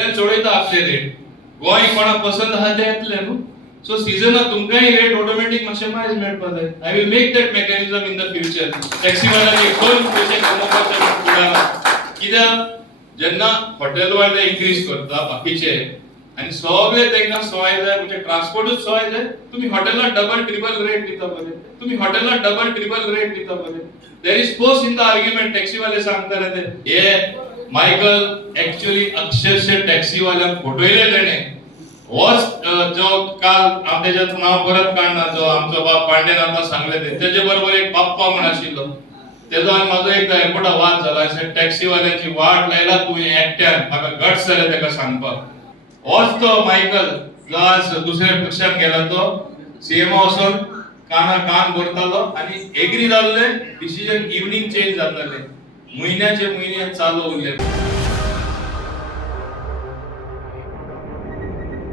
hotel चोडयता आपले rate Goa कोणा पसंत आहा ते येतले न्हू सो सीजनाक तुमकांय रेट ऑटोमॅटिक मातशे मायज मेळपा जाय I will make that mechanism in the future टॅक्सीवाल्यांनी दोन पयशे कमोवपाचे कित्याक जेन्ना हॉटेल वाले इन्क्रीज करता बाकीचे आणि सगळे तांकां सवाय जाय म्हणजे ट्रान्सपोर्टूच सवाय जाय तुम्ही हॉटेलला डबल ट्रिपल रेट दिता बरे तुम्ही हॉटेलला डबल ट्रिपल रेट दिता बरे there is force in the argument टॅक्सीवाले सांगता रे हे मायकल एक्चुअली अक्षरशः टॅक्सीवाल्यांक फटयले तेणे होच जो काल त्याच्यात नाव परत काढणार जो आमचो बाप पांडेन आमकां सांगले तेजे बरोबर एक बाप्पा म्हण आशिल्लो तेजो आनी म्हाजो एकदा एअरपोर्टार वाद जाला टॅक्सीवाल्यांची वाट लायला तुवें एकट्यान म्हाका गट्स जाले तेका सांगपाक होच तो मायकल जो आज दुसऱ्या पक्षान गेला तो सीएम वचून काना कान भरतालो आनी एग्री जाल्ले डिसिजन इवनिंग चेंज जाताले म्हयन्याचे म्हयने चालू उरले